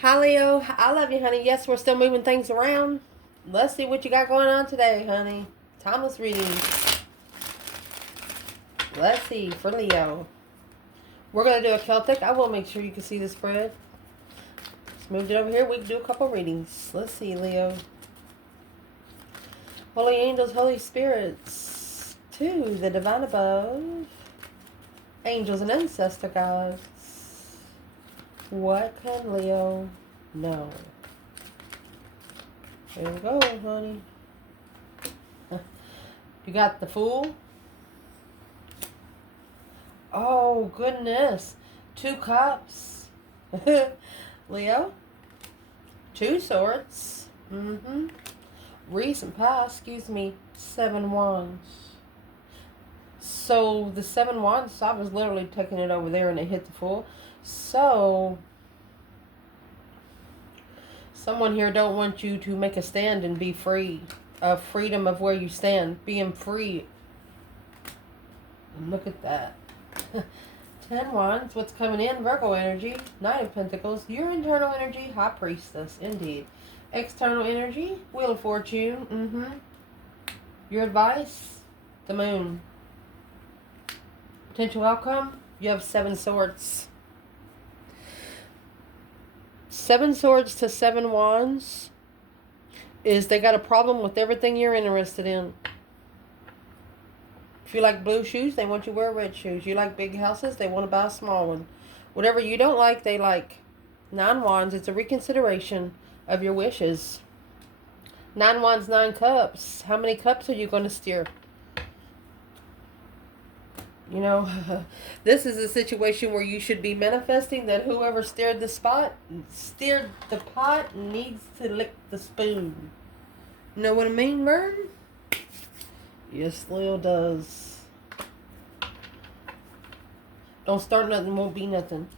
Hi, Leo. I love you, honey. Yes, we're still moving things around. Let's see what you got going on today, honey. Timeless reading. Let's see for Leo. We're going to do a Celtic. I will make sure you can see the spread. Just moved it over here. We can do a couple readings. Let's see, Leo. Holy angels, holy spirits. To the divine above. Angels and ancestor gods. What can Leo know? Here we go, honey. You got the Fool. Oh, goodness. 2 cups. Leo. 2 swords. Recent past, 7 wands. So, the 7 wands, I was literally taking it over there and it hit the Fool. So, someone here don't want you to make a stand and be free. Freedom of where you stand. Being free. Look at that. 10 wands. What's coming in? Virgo energy. Knight of Pentacles. Your internal energy. High Priestess. Indeed. External energy. Wheel of Fortune. Your advice. The Moon. Potential outcome. You have 7 swords. 7 swords to 7 wands is they got a problem with everything you're interested in. If you like blue shoes, they want you to wear red shoes. You like big houses, they want to buy a small one. Whatever you don't like, they like. 9 wands, it's a reconsideration of your wishes. 9 wands, 9 cups. How many cups are you going to steer? You know, this is a situation where you should be manifesting that whoever steered the pot needs to lick the spoon. You know what I mean, Vern? Yes, Leo does. Don't start nothing, won't be nothing.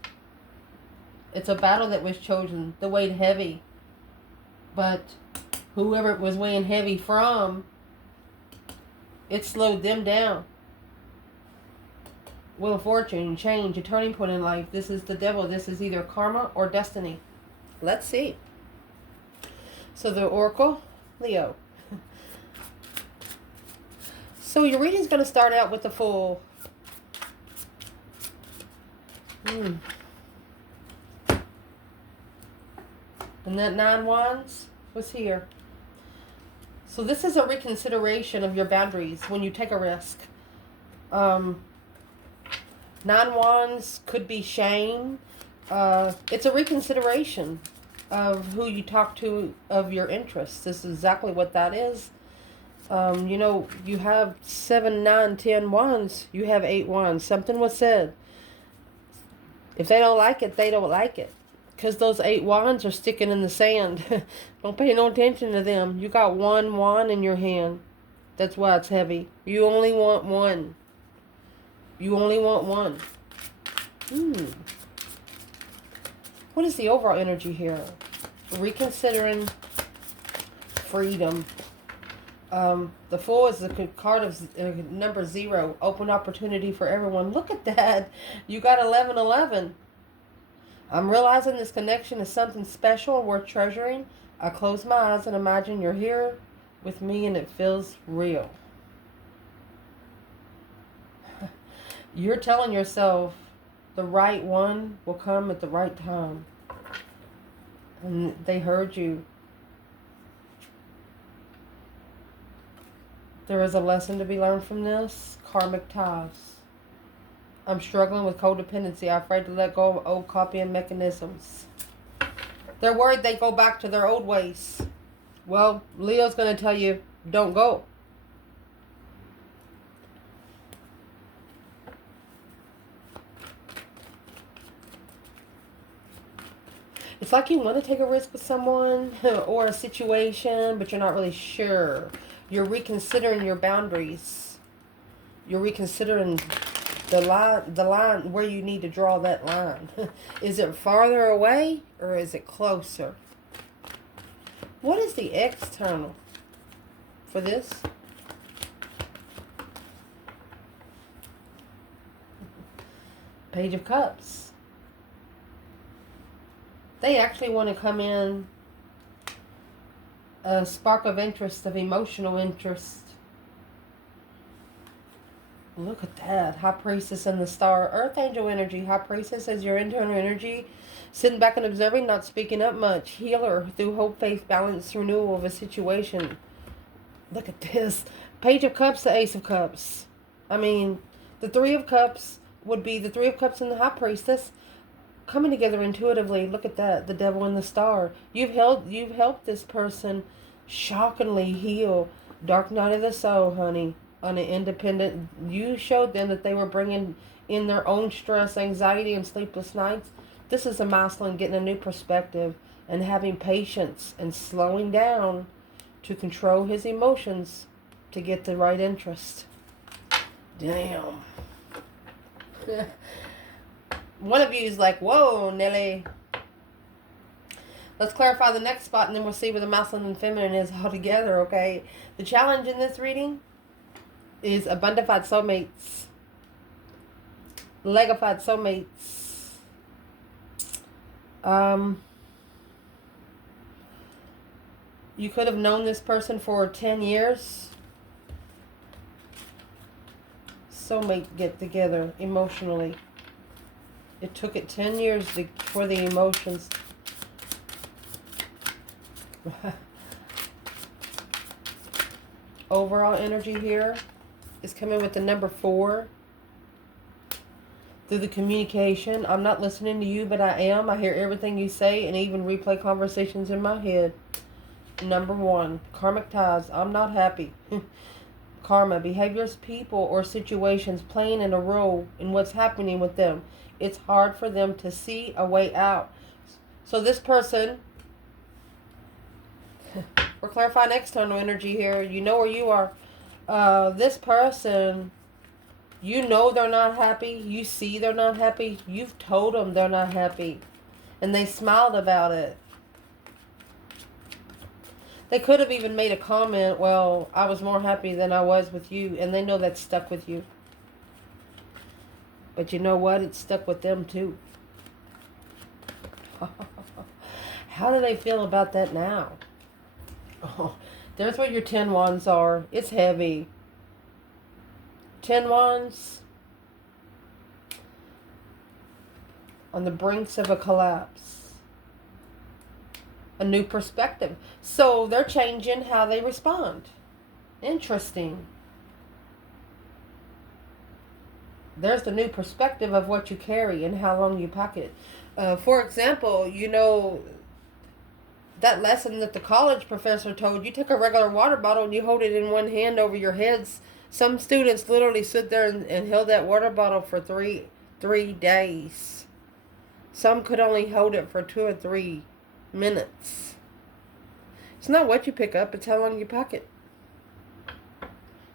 It's a battle that was chosen. The weight heavy. But whoever it was weighing heavy from, it slowed them down. Wheel of Fortune, change, a turning point in life. This is the devil. This is either karma or destiny. Let's see. So the Oracle, Leo. So your reading's going to start out with the Fool. And that 9 wands was here. So this is a reconsideration of your boundaries when you take a risk. 9 wands could be shame. It's a reconsideration of who you talk to, of your interests. This is exactly what that is. You know, you have 7, 9, 10 wands. You have 8 wands. Something was said. If they don't like it, they don't like it. Because those 8 wands are sticking in the sand. Don't pay no attention to them. You got 1 wand in your hand. That's why it's heavy. You only want 1. You only want 1. What is the overall energy here? Reconsidering freedom. The Fool is the card of number 0. Open opportunity for everyone. Look at that. You got 1111. I'm realizing this connection is something special and worth treasuring. I close my eyes and imagine you're here with me and it feels real. You're telling yourself the right one will come at the right time. And they heard you. There is a lesson to be learned from this. Karmic ties. I'm struggling with codependency. I'm afraid to let go of old copying mechanisms. They're worried they go back to their old ways. Well, Leo's going to tell you, don't go. It's like you want to take a risk with someone or a situation, but you're not really sure. You're reconsidering your boundaries. You're reconsidering the line where you need to draw that line. Is it farther away or is it closer? What is the external for this? Page of Cups. They actually want to come in a spark of interest, of emotional interest. Look at that. High Priestess and the Star. Earth Angel energy. High Priestess is your internal energy. Sitting back and observing, not speaking up much. Healer through hope, faith, balance, renewal of a situation. Look at this. Page of Cups to Ace of Cups. I mean, the Three of Cups would be the Three of Cups and the High Priestess coming together intuitively. Look at that. The Devil and the Star. You've helped this person shockingly heal. Dark night of the soul, honey. On an independent, you showed them that they were bringing in their own stress, anxiety, and sleepless nights. This is a masculine getting a new perspective and having patience and slowing down to control his emotions to get the right interest. Damn. One of you is like, whoa, Nelly. Let's clarify the next spot, and then we'll see where the masculine and feminine is all together, okay? The challenge in this reading is abundified soulmates, legified soulmates. You could have known this person for 10 years. Soulmate get together emotionally. It took it 10 years for the emotions. Overall energy here is coming with the number 4. Through the communication. I'm not listening to you, but I am. I hear everything you say and even replay conversations in my head. Number 1. Karmic ties. I'm not happy. Karma. Behaviors, people, or situations playing in a role in what's happening with them. It's hard for them to see a way out. So this person... We're clarifying external energy here. You know where you are. This person, you know they're not happy. You see they're not happy. You've told them they're not happy. And they smiled about it. They could have even made a comment, well, I was more happy than I was with you. And they know that stuck with you. But you know what? It stuck with them too. How do they feel about that now? Oh, there's where your 10 wands are. It's heavy. 10 wands on the brinks of a collapse. A new perspective. So they're changing how they respond. Interesting. There's the new perspective of what you carry and how long you pack it. For example, you know... that lesson that the college professor told, you take a regular water bottle and you hold it in one hand over your heads. Some students literally stood there and held that water bottle for three days. Some could only hold it for 2 or 3 minutes. It's not what you pick up, it's how long you pack it.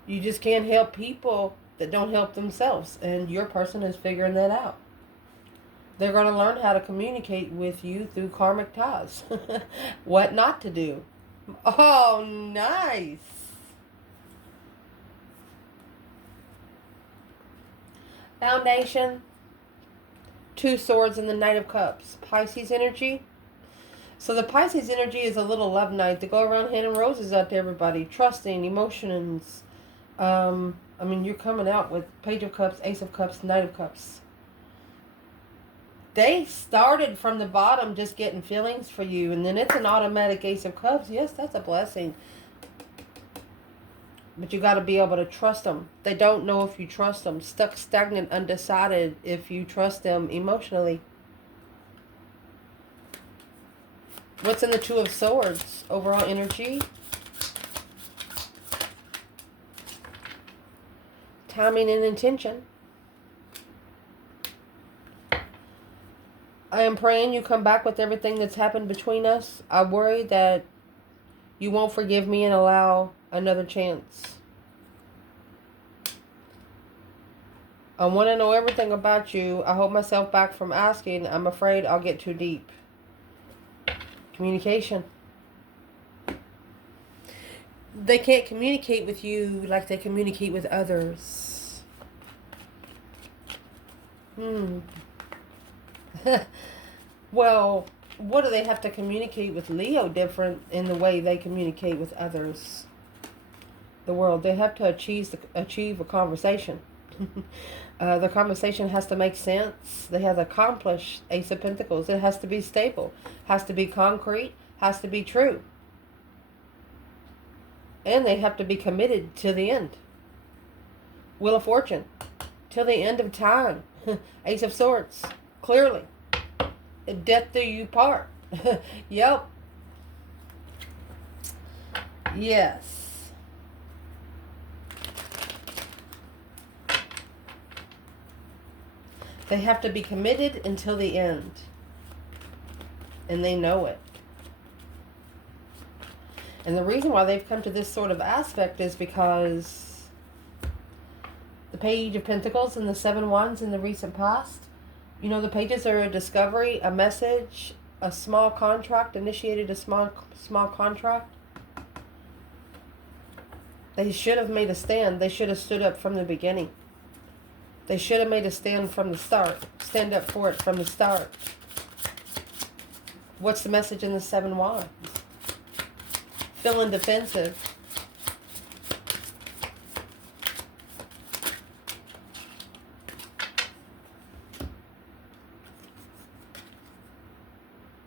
You just can't help people that don't help themselves. And your person is figuring that out. They're going to learn how to communicate with you through karmic ties. What not to do. Oh, nice. Foundation. 2 swords and the Knight of Cups. Pisces energy. So the Pisces energy is a little love night to go around handing roses out to everybody. Trusting, emotions. I mean, you're coming out with Page of Cups, Ace of Cups, Knight of Cups. They started from the bottom just getting feelings for you. And then it's an automatic Ace of Cups. Yes, that's a blessing. But you got to be able to trust them. They don't know if you trust them. Stuck, stagnant, undecided if you trust them emotionally. What's in the 2 of Swords? Overall energy. Timing and intention. I am praying you come back with everything that's happened between us. I worry that you won't forgive me and allow another chance. I want to know everything about you. I hold myself back from asking. I'm afraid I'll get too deep. Communication. They can't communicate with you like they communicate with others. Well, what do they have to communicate with Leo different in the way they communicate with others? The world. They have to achieve a conversation. The conversation has to make sense. They have to accomplish Ace of Pentacles. It has to be stable. Has to be concrete. Has to be true. And they have to be committed to the end. Wheel of Fortune. Till the end of time. Ace of Swords. Clearly. Death do you part. Yep. Yes. They have to be committed until the end. And they know it. And the reason why they've come to this sort of aspect is because the Page of Pentacles and the Seven Wands in the recent past, you know, the pages are a discovery, a message, a small contract, initiated a small contract. They should have made a stand. They should have stood up from the beginning. They should have made a stand from the start. Stand up for it from the start. What's the message in the Seven Wands? Feeling defensive.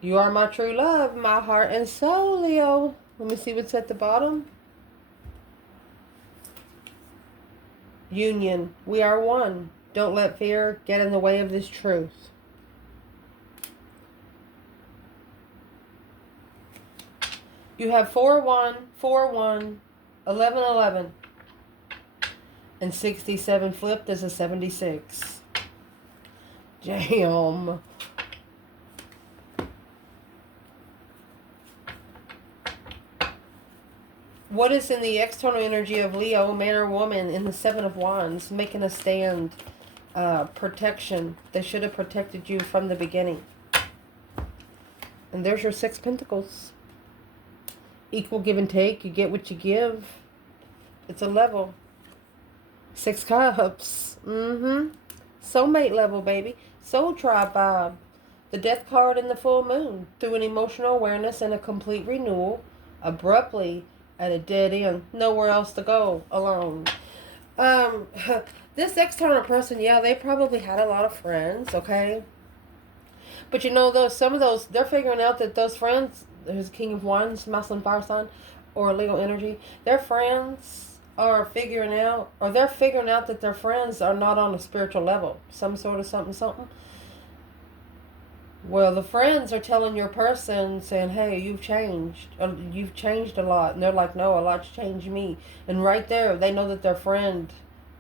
You are my true love, my heart and soul, Leo. Let me see what's at the bottom. Union. We are one. Don't let fear get in the way of this truth. You have 4-1, 4-1, 11-11, and 67 flipped as a 76. Damn. What is in the external energy of Leo, man or woman, in the Seven of Wands? Making a stand. Protection. They should have protected you from the beginning. And there's your 6 Pentacles. Equal give and take. You get what you give. It's a level. 6 Cups. Soulmate level, baby. Soul tribe vibe. The Death card and the Full Moon. Through an emotional awareness and a complete renewal. Abruptly at a dead end. Nowhere else to go. Alone. This external person, yeah, they probably had a lot of friends, okay? But you know, some of those, they're figuring out that those friends, there's King of Wands, Masculine Fire Sign, or Leo energy, their friends are figuring out, or they're figuring out that their friends are not on a spiritual level. Some sort of something. Well, the friends are telling your person, saying, hey, you've changed. You've changed a lot. And they're like, no, a lot's changed me. And right there, they know that their friend,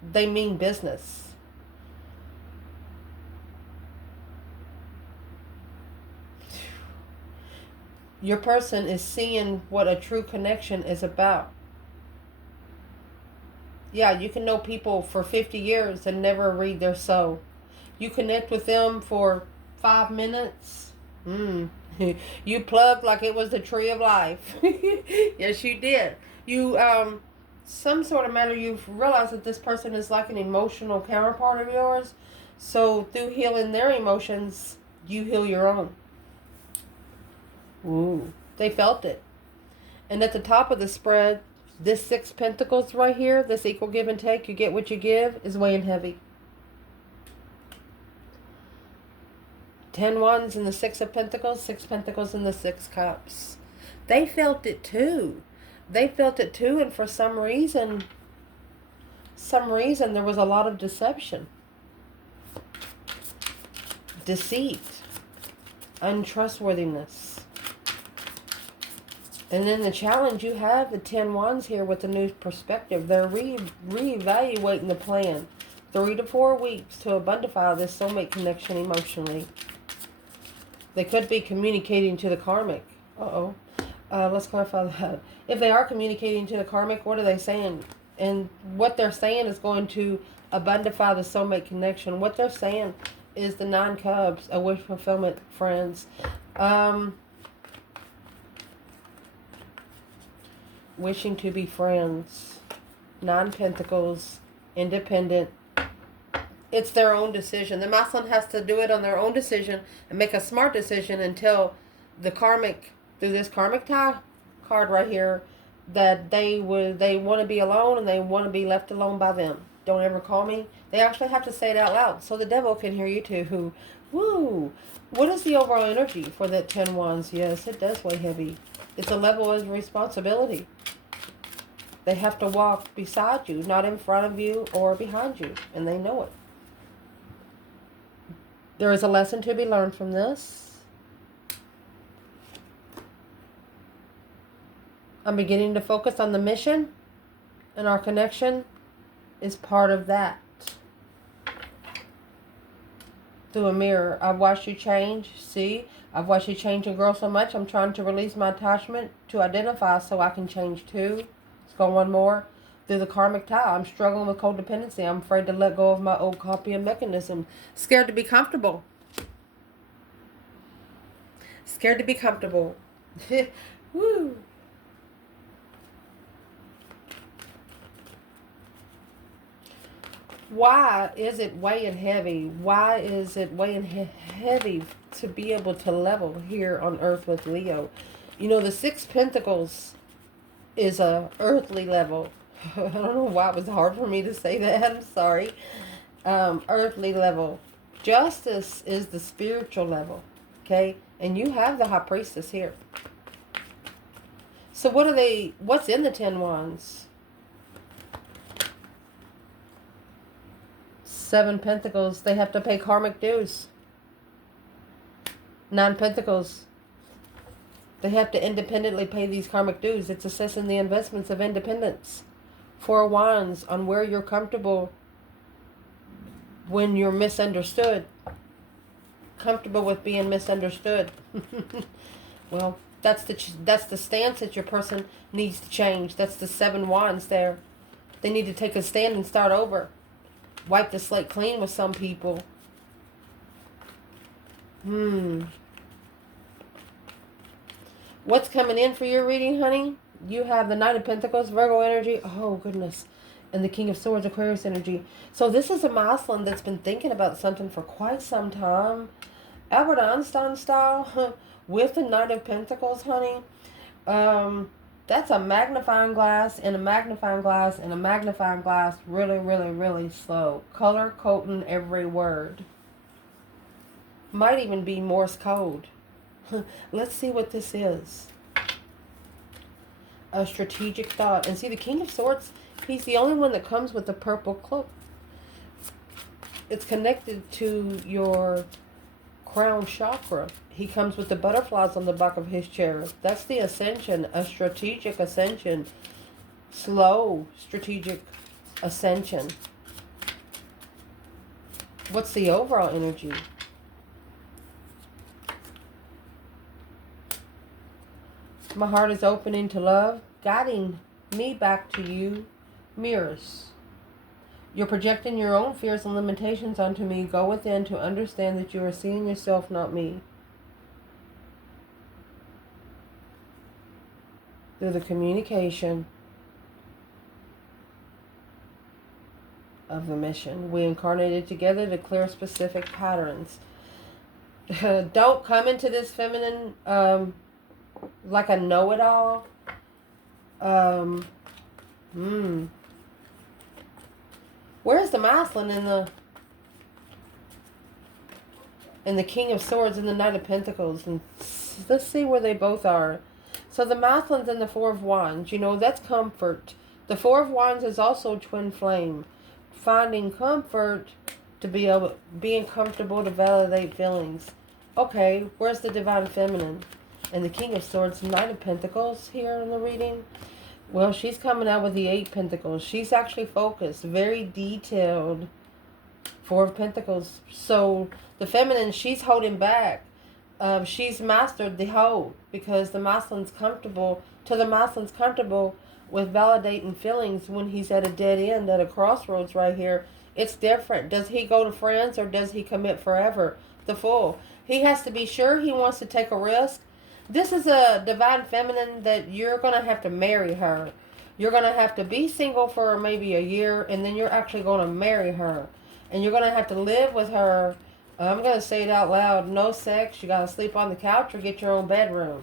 they mean business. Your person is seeing what a true connection is about. Yeah, you can know people for 50 years and never read their soul. You connect with them for 5 minutes. You plugged like it was the tree of life. Yes, you did. You, some sort of matter, you've realized that this person is like an emotional counterpart of yours. So through healing their emotions, you heal your own. Ooh, they felt it. And at the top of the spread, this 6 Pentacles right here, this equal give and take, you get what you give, is weighing heavy. 10 Wands in the 6 of Pentacles, 6 Pentacles in the 6 Cups. They felt it too. They felt it too, and for some reason there was a lot of deception. Deceit. Untrustworthiness. And then the challenge, you have the 10 Wands here with a new perspective. They're reevaluating the plan. 3 to 4 weeks to abundify this soulmate connection emotionally. They could be communicating to the karmic. Let's clarify that. If they are communicating to the karmic, what are they saying? And what they're saying is going to abundify the soulmate connection. What they're saying is the 9 Cups, a wish fulfillment, friends. Wishing to be friends. 9 Pentacles, independent. It's their own decision. The masculine has to do it on their own decision and make a smart decision until the karmic, through this karmic tie card right here, that they want to be alone and they want to be left alone by them. Don't ever call me. They actually have to say it out loud so the devil can hear you too. Woo! What is the overall energy for that 10 wands? Yes, it does weigh heavy. It's a level of responsibility. They have to walk beside you, not in front of you or behind you, and they know it. There is a lesson to be learned from this. I'm beginning to focus on the mission, and our connection is part of that. Through a mirror, I've watched you change. See, I've watched you change and grow so much. I'm trying to release my attachment to identify so I can change too. Let's go one more. Through the karmic tie, I'm struggling with codependency. I'm afraid to let go of my old copying mechanism. Scared to be comfortable. Scared to be comfortable. Woo. Why is it weighing heavy? Why is it weighing heavy to be able to level here on Earth with Leo? You know, the 6 Pentacles is a earthly level. I don't know why it was hard for me to say that. I'm sorry. Earthly level. Justice is the spiritual level. Okay? And you have the High Priestess here. So what's in the 10 Wands? 7 Pentacles, they have to pay karmic dues. 9 Pentacles, they have to independently pay these karmic dues. It's assessing the investments of independence. 4 Wands, on where you're comfortable when you're misunderstood. Comfortable with being misunderstood. Well, that's the stance that your person needs to change. That's the 7 Wands there. They need to take a stand and start over. Wipe the slate clean with some people. What's coming in for your reading, honey? You have the Knight of Pentacles, Virgo energy. Oh, goodness. And the King of Swords, Aquarius energy. So this is a masculine that's been thinking about something for quite some time. Albert Einstein style. With the Knight of Pentacles, honey. That's a magnifying glass and a magnifying glass and a magnifying glass. Really, really, really slow. Color coding every word. Might even be Morse code. Let's see what this is. A strategic thought. And see, the King of Swords, he's the only one that comes with the purple cloak. It's connected to your crown chakra. He comes with the butterflies on the back of his chair. That's the ascension, a strategic ascension. Slow strategic ascension. What's the overall energy? My heart is opening to love, guiding me back to you. Mirrors. You're projecting your own fears and limitations onto me. Go within to understand that you are seeing yourself, not me. Through the communication of the mission, we incarnated together to clear specific patterns. Don't come into this feminine like a know-it-all. Where's the masculine in the King of Swords and the Knight of Pentacles? And let's see where they both are. So the masculine's in the 4 of Wands. You know, that's comfort. The 4 of Wands is also twin flame. Finding comfort to being comfortable to validate feelings. Okay, where's the Divine Feminine? And the King of Swords, Knight of Pentacles here in the reading. Well, she's coming out with the 8 Pentacles. She's actually focused, very detailed. 4 of Pentacles. So the feminine, she's holding back. She's mastered the hold because the masculine's comfortable. The masculine's comfortable with validating feelings when he's at a dead end, at a crossroads right here. It's different. Does he go to France or does he commit forever? The Fool. He has to be sure he wants to take a risk. This is a divine feminine that you're going to have to marry her. You're going to have to be single for maybe a year, and then you're actually going to marry her. And you're going to have to live with her I'm going to say it out loud. No sex. You got to sleep on the couch or get your own bedroom.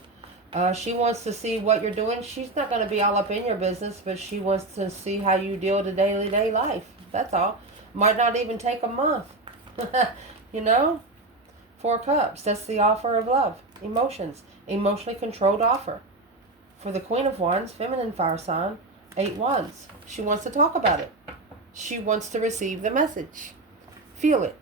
She wants to see what you're doing. She's not going to be all up in your business, but she wants to see how you deal with the day life. That's all. Might not even take a month. You know? 4 cups. That's the offer of love. Emotions. Emotionally controlled offer. For the Queen of Wands, feminine fire sign, 8 wands. She wants to talk about it. She wants to receive the message. Feel it.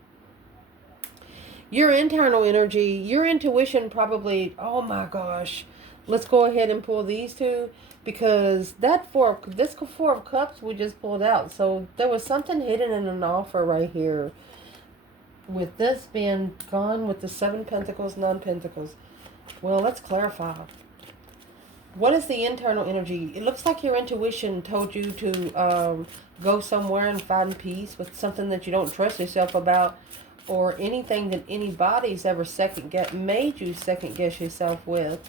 Your internal energy, your intuition probably, oh my gosh. Let's go ahead and pull these two, because this 4 of cups we just pulled out. So there was something hidden in an offer right here. With this being gone with the 7 pentacles, 9 pentacles. Well, let's clarify. What is the internal energy? It looks like your intuition told you to go somewhere and find peace with something that you don't trust yourself about, or anything that anybody's ever made you second guess yourself with.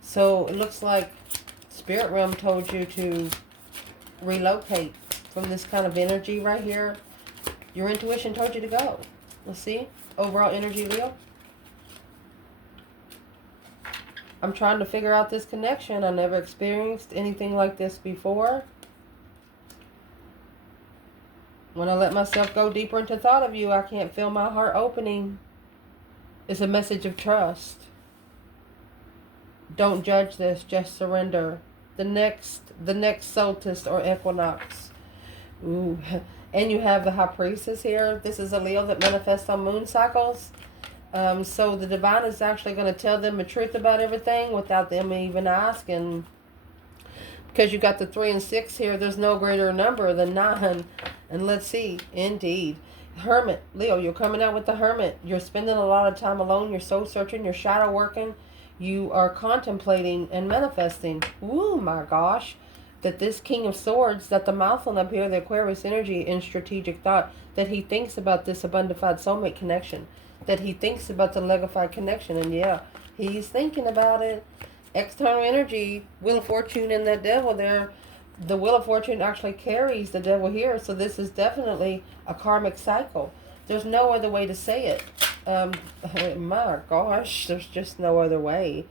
So it looks like Spirit Realm told you to relocate from this kind of energy right here. Your intuition told you to go. Let's see. Overall energy, Leo. I'm trying to figure out this connection. I never experienced anything like this before. When I let myself go deeper into thought of you, I can't feel my heart opening. It's a message of trust. Don't judge this, just surrender. The next solstice or equinox. Ooh. And you have the High Priestess here. This is a Leo that manifests on moon cycles. So the divine is actually going to tell them the truth about everything without them even asking. Because you got the 3 and 6 here, there's no greater number than 9. And let's see, indeed. Hermit, Leo, you're coming out with the Hermit. You're spending a lot of time alone. You're soul searching. You're shadow working. You are contemplating and manifesting. Ooh, my gosh. That this King of Swords, that the milestone up here, the Aquarius energy in strategic thought, that he thinks about this abundified soulmate connection, that he thinks about the legified connection, and yeah, he's thinking about it. External energy, Wheel of Fortune and that devil there, the Wheel of Fortune actually carries the devil here, so this is definitely a karmic cycle. There's no other way to say it. My gosh, there's just no other way.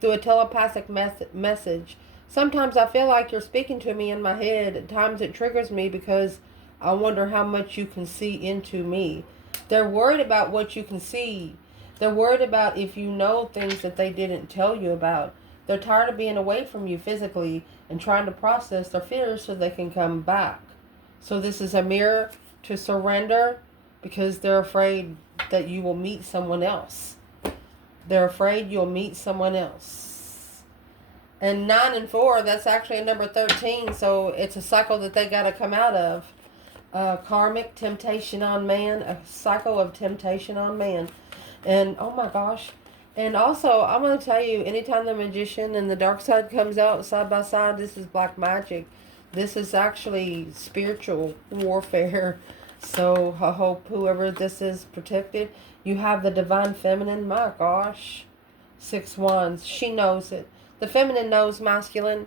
Through a telepathic message. Sometimes I feel like you're speaking to me in my head. At times it triggers me because I wonder how much you can see into me. They're worried about what you can see. They're worried about if you know things that they didn't tell you about. They're tired of being away from you physically and trying to process their fears so they can come back. So this is a mirror to surrender, because they're afraid that you will meet someone else. They're afraid you'll meet someone else. And 9 and 4, that's actually a number 13, so it's a cycle that they got to come out of. Karmic temptation on man, a cycle of temptation on man. And oh my gosh. And also, I'm going to tell you, anytime the magician and the dark side comes out side by side, this is black magic. This is actually spiritual warfare. So I hope whoever this is protected. You have the divine feminine, my gosh. 6 wands, she knows it. The feminine knows masculine.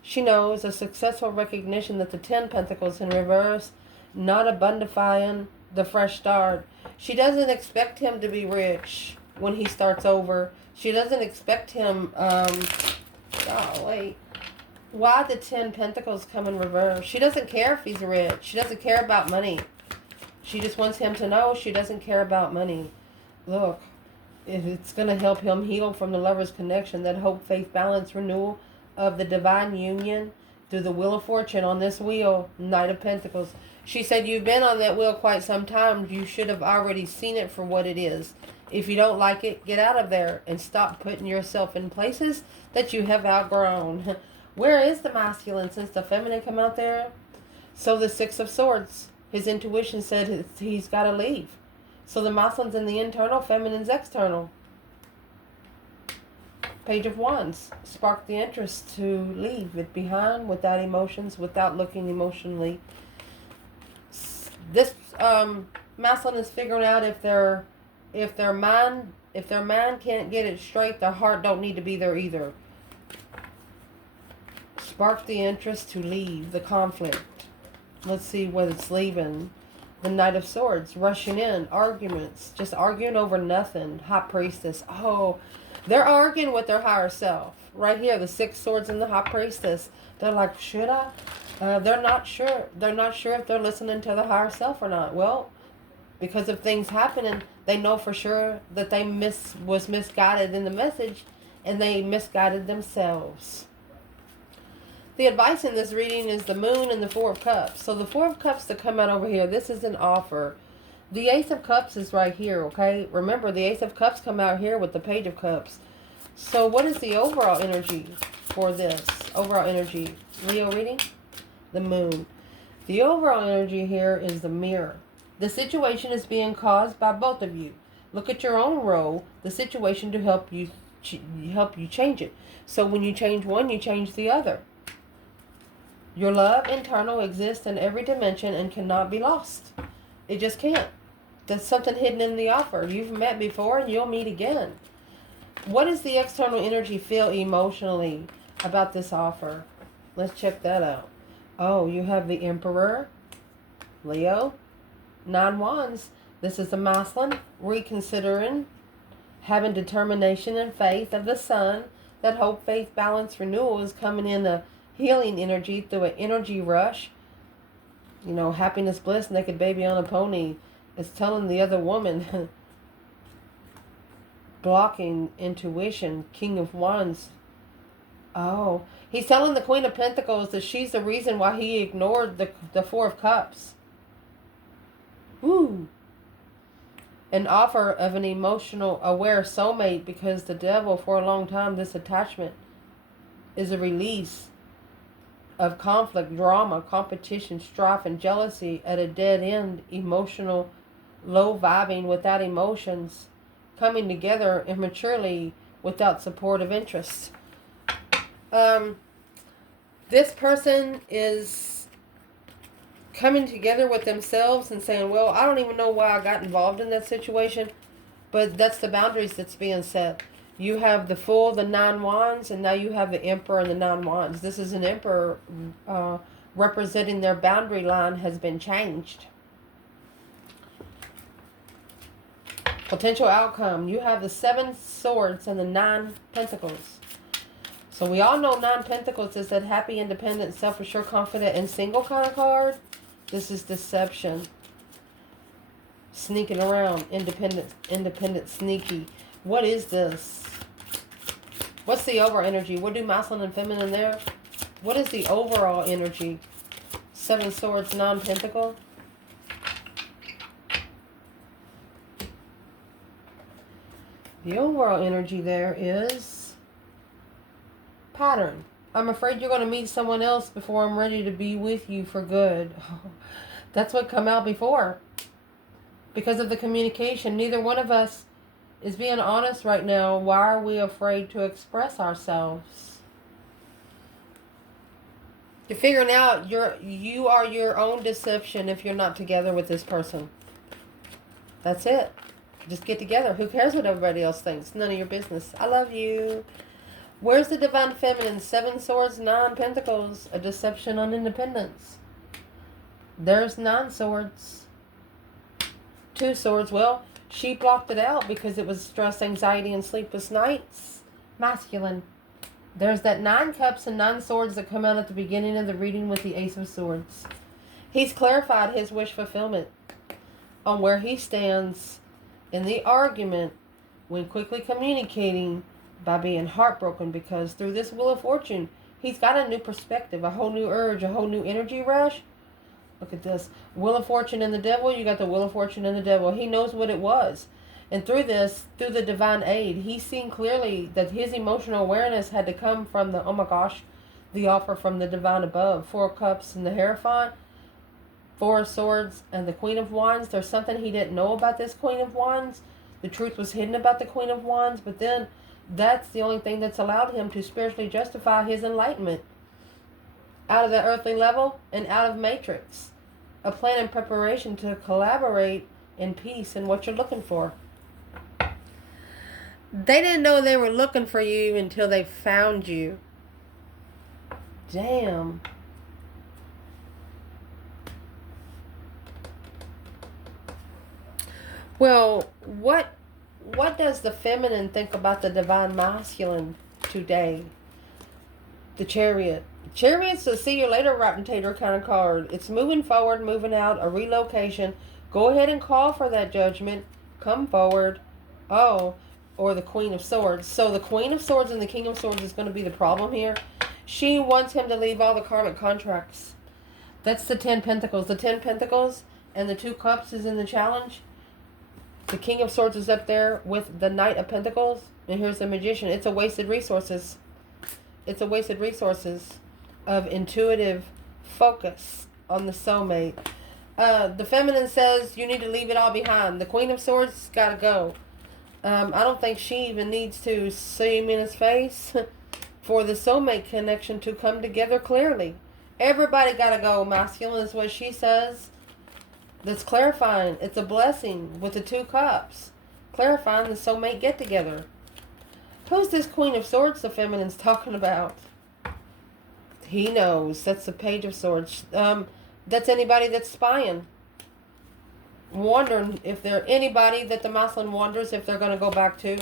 She knows a successful recognition that the 10 pentacles in reverse, not abundifying the fresh start. She doesn't expect him to be rich when he starts over. She doesn't expect him, why the 10 pentacles come in reverse? She doesn't care if he's rich. She doesn't care about money. She just wants him to know she doesn't care about money. Look. It's going to help him heal from the lover's connection, that hope, faith, balance, renewal of the divine union through the Wheel of Fortune on this wheel, Knight of Pentacles. She said, you've been on that wheel quite some time. You should have already seen it for what it is. If you don't like it, get out of there and stop putting yourself in places that you have outgrown. Where is the masculine since the feminine come out there? So the 6 of Swords, his intuition said he's got to leave. So the masculine's in the internal, feminine's external. Page of Wands. Spark the interest to leave it behind without emotions, without looking emotionally. This masculine is figuring out if their mind can't get it straight, their heart don't need to be there either. Spark the interest to leave the conflict. Let's see what it's leaving. The Knight of Swords, rushing in, arguments, just arguing over nothing. High Priestess, oh, they're arguing with their higher self. Right here, the Six Swords and the High Priestess. They're like, should I? They're not sure. They're not sure if they're listening to the higher self or not. Well, because of things happening, they know for sure that they was misguided in the message, and they misguided themselves. The advice in this reading is the Moon and the Four of Cups. So the Four of Cups that come out over here, this is an offer. The Ace of Cups is right here, okay? Remember, the Ace of Cups come out here with the Page of Cups. So what is the overall energy for this? Overall energy. Leo reading? The Moon. The overall energy here is the Mirror. The situation is being caused by both of you. Look at your own role, the situation, to help you change it. So when you change one, you change the other. Your love internal exists in every dimension and cannot be lost. It just can't. There's something hidden in the offer. You've met before and you'll meet again. What does the external energy feel emotionally about this offer? Let's check that out. Oh, you have the Emperor, Leo, 9 Wands. This is the masculine, reconsidering, having determination and faith of the Sun. That hope, faith, balance, renewal is coming in a healing energy through an energy rush. You know, happiness, bliss, naked baby on a pony. Is telling the other woman, blocking intuition, King of Wands. Oh, he's telling the Queen of Pentacles that she's the reason why he ignored the Four of Cups. Woo. An offer of an emotional aware soulmate, because the devil, for a long time, this attachment is a release of conflict, drama, competition, strife, and jealousy at a dead end, emotional, low vibing without emotions, coming together immaturely without supportive interests. This person is coming together with themselves and saying, well, I don't even know why I got involved in that situation, but that's the boundaries that's being set. You have the Fool, the 9 Wands, and now you have the Emperor and the 9 Wands. This is an Emperor representing their boundary line has been changed. Potential outcome. You have the 7 Swords and the 9 Pentacles. So we all know 9 Pentacles is that happy, independent, self-assured, confident, and single kind of card. This is deception. Sneaking around. Independent, sneaky. What is this? What's the overall energy? What do masculine and feminine there? What is the overall energy? 7 Swords, 9 Pentacle. The overall energy there is pattern. I'm afraid you're going to meet someone else before I'm ready to be with you for good. That's what come out before. Because of the communication, neither one of us is being honest right now. Why are we afraid to express ourselves? You're figuring out you are your own deception if you're not together with this person. That's it. Just get together. Who cares what everybody else thinks? None of your business. I love you. Where's the Divine Feminine? 7 Swords, 9 Pentacles. A deception on independence. There's 9 Swords. 2 Swords. Well, she blocked it out because it was stress, anxiety, and sleepless nights. Masculine. There's that 9 Cups and 9 Swords that come out at the beginning of the reading with the Ace of Swords. He's clarified his wish fulfillment on where he stands in the argument when quickly communicating by being heartbroken, because through this Wheel of Fortune, he's got a new perspective, a whole new urge, a whole new energy rush. Look at this. Wheel of Fortune and the Devil. You got the Wheel of Fortune and the Devil. He knows what it was. And through this, through the divine aid, he's seen clearly that his emotional awareness had to come from the, oh my gosh, the offer from the divine above. 4 Cups and the Hierophant. 4 of Swords and the Queen of Wands. There's something he didn't know about this Queen of Wands. The truth was hidden about the Queen of Wands. But then that's the only thing that's allowed him to spiritually justify his enlightenment. Out of the earthly level and out of matrix. A plan and preparation to collaborate in peace and what you're looking for. They didn't know they were looking for you until they found you. Damn. Well, what does the feminine think about the divine masculine today? The Chariot. Chariot's a see you later rotator kind of card. It's moving forward, moving out, a relocation. Go ahead and call for that judgment. Come forward. Oh, or the Queen of Swords. So the Queen of Swords and the King of Swords is going to be the problem here. She wants him to leave all the karmic contracts. That's the 10 Pentacles. The 10 Pentacles and the 2 Cups is in the challenge. The King of Swords is up there with the Knight of Pentacles. And here's the Magician. It's a wasted resources. It's a wasted resources of intuitive focus on the soulmate. The feminine says you need to leave it all behind. The Queen of Swords got to go. I don't think she even needs to see him in his face for the soulmate connection to come together clearly. Everybody got to go. Masculine is what she says. That's clarifying. It's a blessing with the 2 Cups. Clarifying the soulmate get together. Who's this Queen of Swords the feminine's talking about? He knows. That's the Page of Swords. That's anybody that's spying. Wondering if they're anybody that the masculine wonders if they're going to go back to.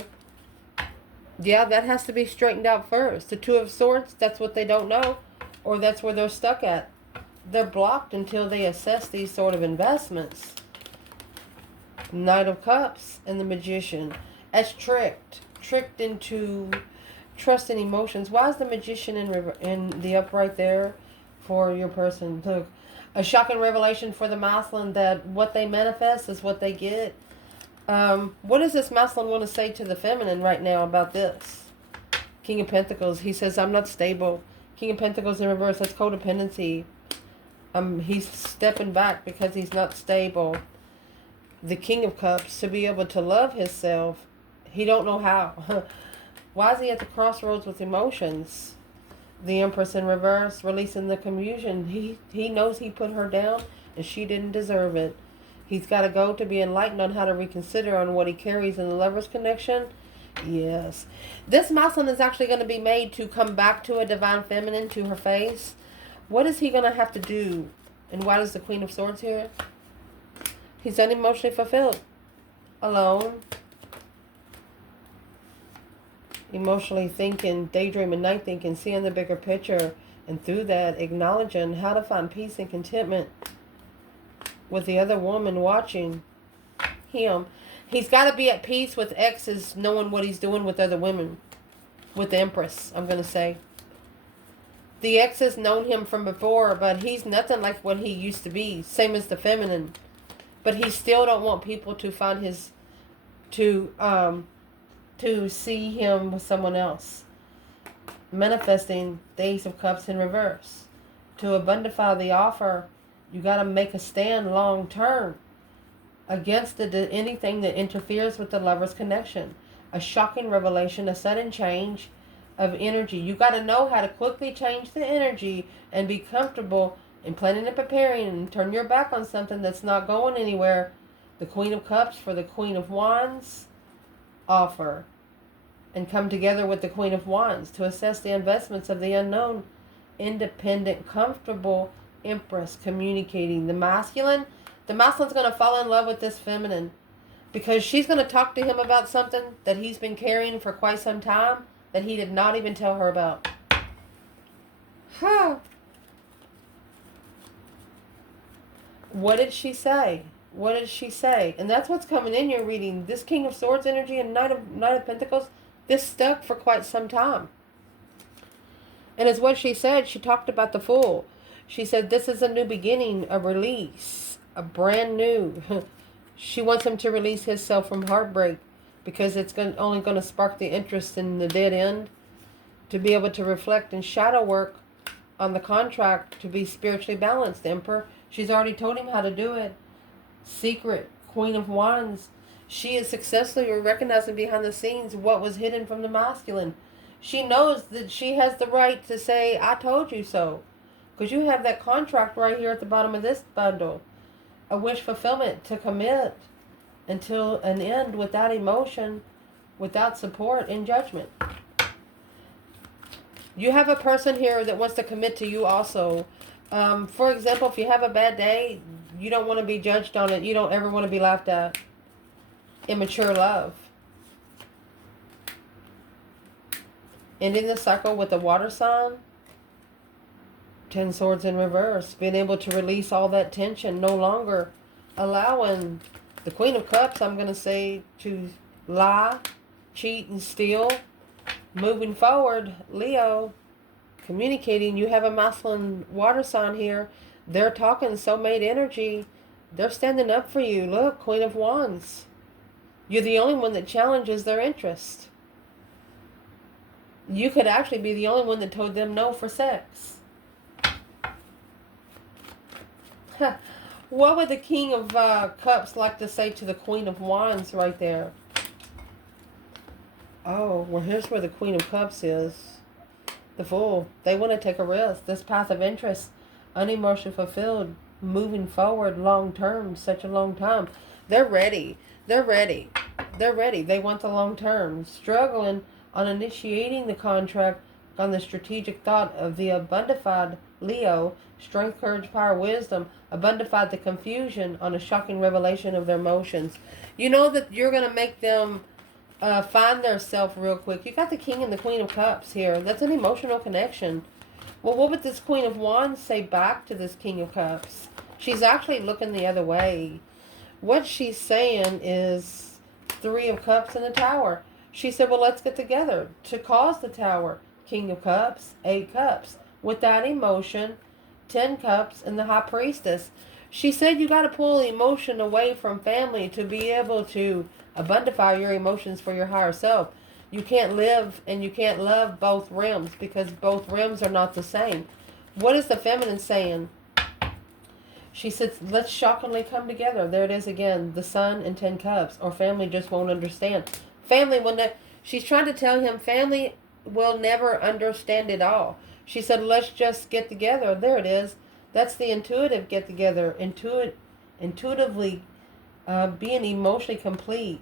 Yeah, that has to be straightened out first. The 2 of Swords, that's what they don't know. Or that's where they're stuck at. They're blocked until they assess these sort of investments. Knight of Cups and the Magician. As tricked into trust and emotions. Why is the Magician in the upright there for your person? Look, a shocking revelation for the masculine that what they manifest is what they get. What does this masculine want to say to the feminine right now about this? King of Pentacles. He says, I'm not stable. King of Pentacles in reverse. That's codependency. He's stepping back because he's not stable. The King of Cups, to be able to love himself, he don't know how. Why is he at the crossroads with emotions? The Empress in reverse, releasing the confusion. He knows he put her down and she didn't deserve it. He's got to go to be enlightened on how to reconsider on what he carries in the Lover's connection. Yes. This masculine is actually going to be made to come back to a divine feminine, to her face. What is he going to have to do? And why is the Queen of Swords here? He's unemotionally fulfilled. Alone. Emotionally thinking, daydreaming, night thinking, seeing the bigger picture, and through that acknowledging how to find peace and contentment with the other woman watching him. He's got to be at peace with exes, knowing what he's doing with other women. With the Empress, I'm going to say. The ex has known him from before, but he's nothing like what he used to be. Same as the feminine. But he still don't want people to find his, to see him with someone else. Manifesting the Ace of Cups in reverse. To abundify the offer, you got to make a stand long term against anything that interferes with the lover's connection. A shocking revelation, a sudden change of energy. You got to know how to quickly change the energy and be comfortable in planning and preparing and turn your back on something that's not going anywhere. The Queen of Cups for the Queen of Wands offer. And come together with the Queen of Wands to assess the investments of the unknown. Independent, comfortable Empress communicating. The masculine's going to fall in love with this feminine because she's going to talk to him about something that he's been carrying for quite some time that he did not even tell her about. Huh. What did she say? What did she say? And that's what's coming in your reading. This King of Swords energy and Knight of Pentacles, this stuck for quite some time. And as what she said, she talked about the Fool. She said this is a new beginning, a release, a brand new. She wants him to release himself from heartbreak because it's only going to spark the interest in the dead end. To be able to reflect and shadow work on the contract to be spiritually balanced, Emperor. She's already told him how to do it. Secret, Queen of Wands. She is successfully recognizing behind the scenes what was hidden from the masculine. She knows that she has the right to say, I told you so. Because you have that contract right here at the bottom of this bundle. A wish fulfillment to commit until an end without emotion, without support and judgment. You have a person here that wants to commit to you also. For example, if you have a bad day, you don't want to be judged on it. You don't ever want to be laughed at. Immature love. Ending the cycle with a water sign. 10 swords in reverse. Being able to release all that tension. No longer allowing the Queen of Cups, I'm going to say, to lie, cheat, and steal. Moving forward, Leo, communicating. You have a masculine water sign here. They're talking soulmate energy. They're standing up for you. Look, Queen of Wands. You're the only one that challenges their interest. You could actually be the only one that told them no for sex. What would the King of Cups like to say to the Queen of Wands right there? Oh, well, here's where the Queen of Cups is. The Fool. They want to take a risk. This path of interest, unemotionally fulfilled, moving forward long term, such a long time. They're ready. They're ready. They're ready. They want the long term. Struggling on initiating the contract on the strategic thought of the abundified Leo, strength, courage, power, wisdom, abundified the confusion on a shocking revelation of their emotions. You know that you're going to make them find their self real quick. You got the King and the Queen of Cups here. That's an emotional connection. Well, what would this Queen of Wands say back to this King of Cups? She's actually looking the other way. What she's saying is 3 of Cups and the Tower. She said, well, let's get together to cause the Tower. King of Cups, 8 Cups. With that emotion, 10 Cups, and the High Priestess. She said you got to pull the emotion away from family to be able to abundify your emotions for your higher self. You can't live and you can't love both realms because both realms are not the same. What is the feminine saying? She said, let's shockingly come together. There it is again. The Sun and 10 Cups. Or family just won't understand. Family will never... She's trying to tell him family will never understand it all. She said, let's just get together. There it is. That's the intuitive get together. Intuitively being emotionally complete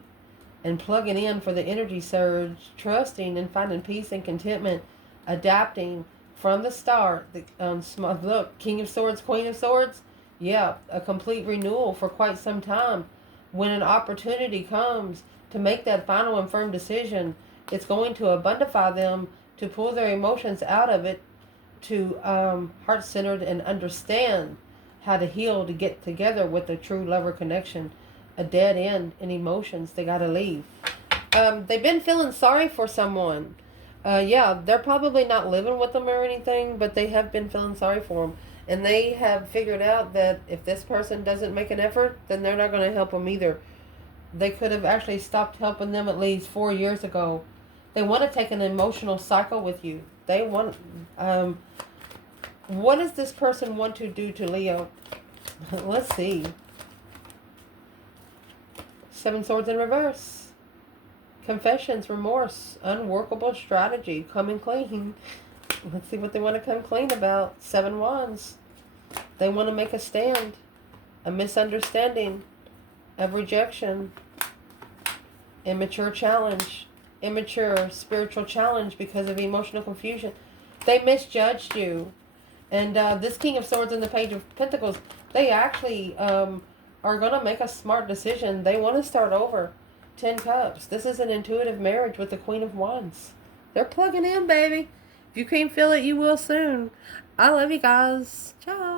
and plugging in for the energy surge, trusting and finding peace and contentment, adapting from the start. Look, King of Swords, Queen of Swords. Yeah, a complete renewal for quite some time. When an opportunity comes to make that final and firm decision, it's going to abundify them to pull their emotions out of it, to heart-centered and understand how to heal, to get together with a true lover connection. A dead end in emotions, they got to leave. They've been feeling sorry for someone. Yeah, they're probably not living with them or anything, but they have been feeling sorry for them. And they have figured out that if this person doesn't make an effort, then they're not going to help them either. They could have actually stopped helping them at least 4 years ago. They want to take an emotional cycle with you. They want... what does this person want to do to Leo? Let's see. 7 Swords in reverse. Confessions, remorse, unworkable strategy, coming clean. Let's see what they want to come clean about. 7 Wands. They want to make a stand. A misunderstanding. A rejection. Immature challenge. Immature spiritual challenge because of emotional confusion. They misjudged you. And this King of Swords and the Page of Pentacles, they actually are going to make a smart decision. They want to start over. 10 Cups. This is an intuitive marriage with the Queen of Wands. They're plugging in, baby. If you can't feel it, you will soon. I love you guys. Ciao.